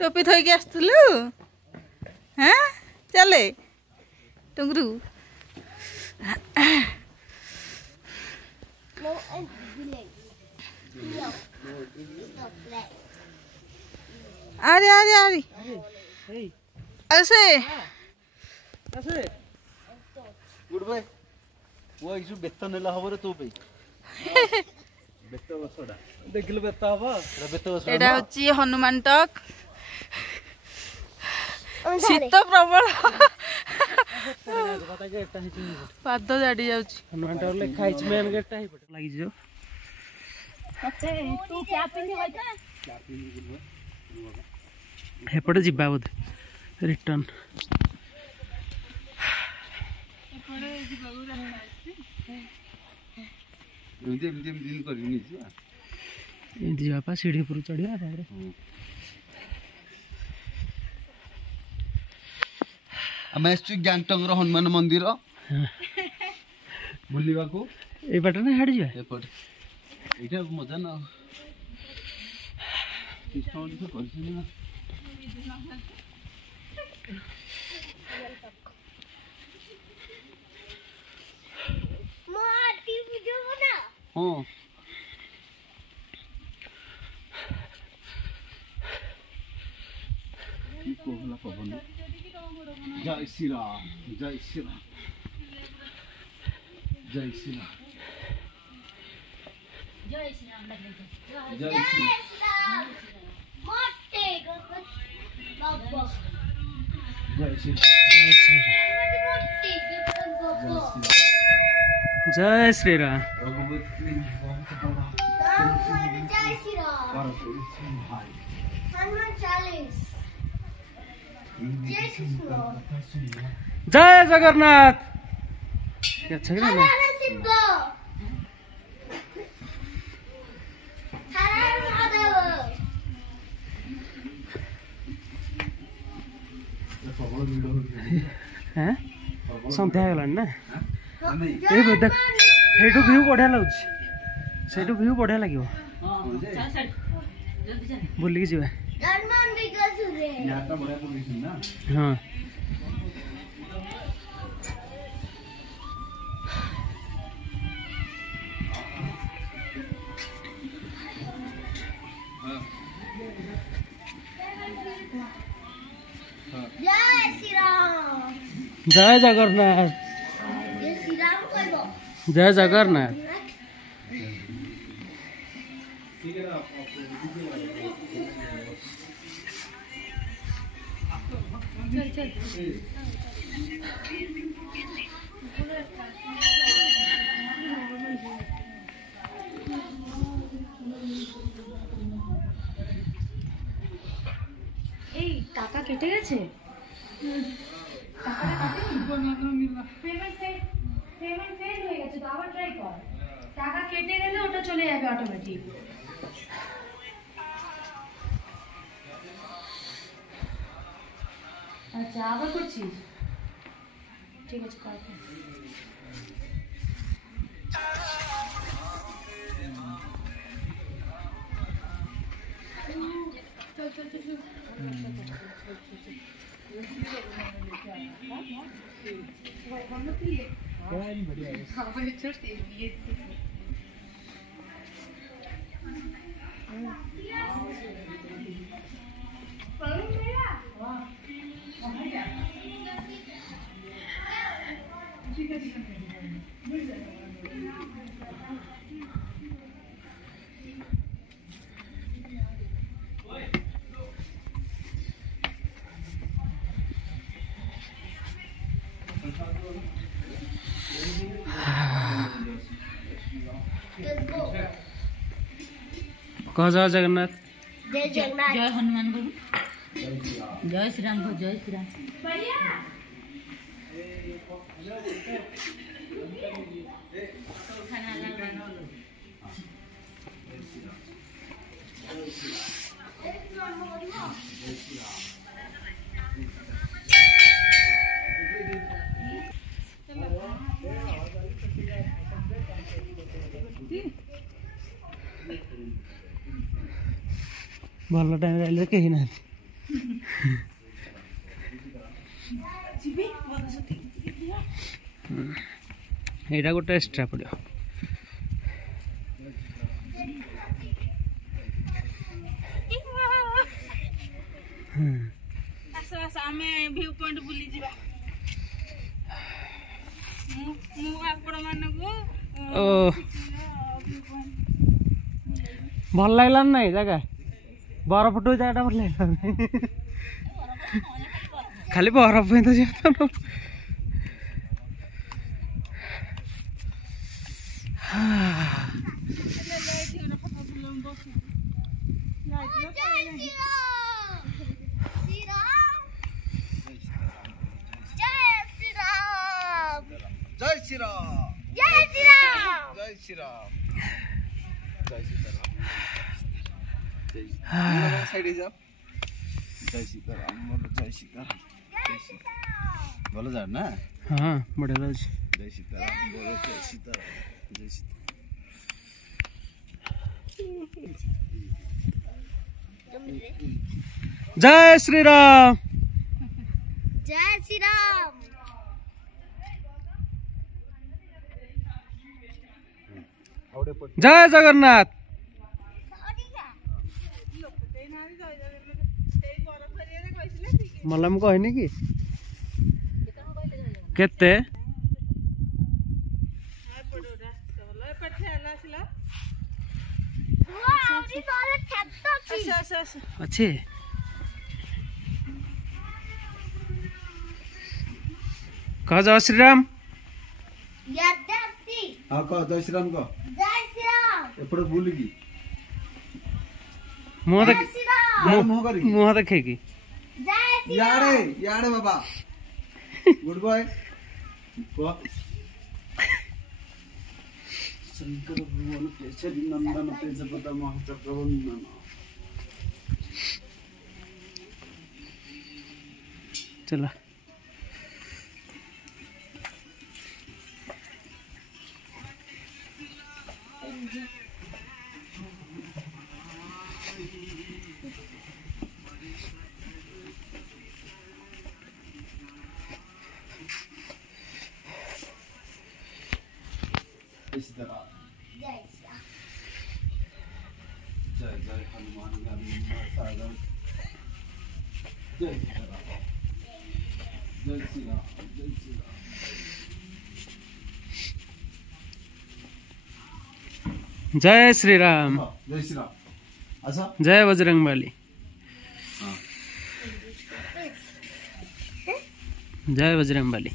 टोपी थोइकी आसलु हाँ चले टुंगरू अरे अरे अरे ऐसे गुड बाय वो इशू बेतन नेला हबरे तो पे बेत बसडा देखिल बेत हबा बेत बसडा एडा होची हनुमान टक शीत प्रबल पाद जाडी जाउची हनुमान टक लेखा हिच मेन गेट टाइ पट लागि जो तू क्या पिंदी होइता हेपटे जिबा बोधे रिटर्न जापा सीढ़ी पर चढ़िया आम गैंगटंग हनुमान मंदिर बुलवा को ये पटे ना हाड़ जापटे ये मजा ना हाँ पवन जय श्री राम जय श्री राम जय श्री राम जय श्री राम जय श्री राम जय श्री जय श्री राम जय जगन्नाथ अच्छा क्या ना सन्ध्या गलानी ना ये देख सेठू व्यू बढ़िया लगुच सेठू व्यू बढ़िया लगे बुलिकी जी हाँ जय जगन्नाथ जय जगन्नाथ টাকা কেটে গেছে পেমেন্ট ফেল হয়ে গেছে তো আবার ট্রাই কর টাকা কেটে গেলে ওটা চলে যাবে অটোমেটিক আচ্ছা আবার করছিস ঠিক আছে কর चल चल चल कह जय जगन्नाथ जय जगन्नाथ जय हनुमान बाबू जय श्री राम को जय श्री राम भल टाइम कहीं ना ଏଇଟା ଗୋଟେ ଏକ୍ସଟ୍ରା ପଡ଼ିବ। ଆସ ଆସ ଆମେ ଭିଉ ପଏଣ୍ଟ ବୁଲି ଯିବା। ମୁଁ ଆପଣ ମାନଙ୍କୁ ଓ ଭଲ ଲାଗିଲାନି ନାଇଁ ଜାଗା? ବରଫ ଫଟୋ ଜାଗାଟା ଭଲ ଲାଗିଲାନି। ଖାଲି ବରଫ ପାଇଁ ତ ଯିବା। जय श्री राम जय श्री राम जय श्री राम जय सीताराम साइड जाओ। जय सीताराम बोलो जय सीताराम जय सीताराम बोलो जा ना। हाँ बढ़िया लाଗୁଛି। जय सीताराम बोलो जय सीताराम जय सीताराम। जय श्री राम जय श्री राम जय जगन्नाथ। मला ମୁଁ କହିନି କି କେତେ ଅଛି। कह जय श्री राम। हाँ कह जय श्री राम कह। जय श्री राम एपटे बुलिकी मुँह जय श्री राम मुँह देखे कि जय श्री यारे यारे बाबा गुड बॉय शंकर भगवान केशरी नंदन तेजपत महचक्रवंदन। चला जय जय हनुमान ज्ञानी सागर जय सीताराम जय श्री राम जय श्री राम। जय श्री राम जय श्री राम। अच्छा जय बजरंगबली। जय बजरंगबली।